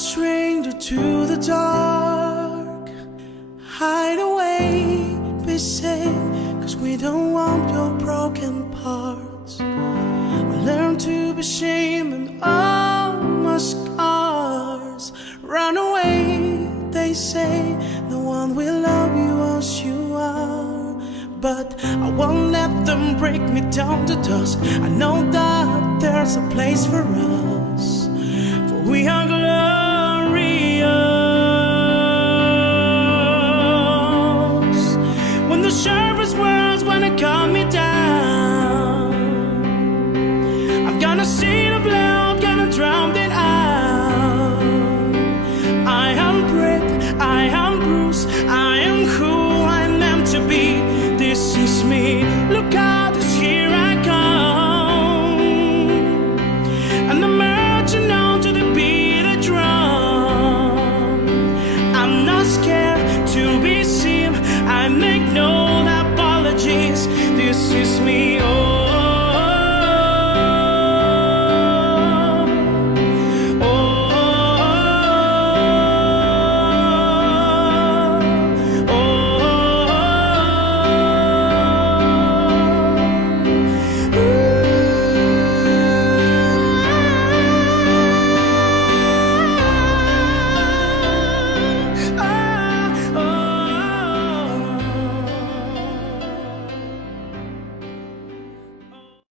stranger to the dark. Hide away, be safe, 'cause we don't want your broken parts. We learn to be ashamed and all my scars. Run away, they say, no one will love you as you are. But I won't let them break me down to dust. I know that there's a place for us, for we are glorious.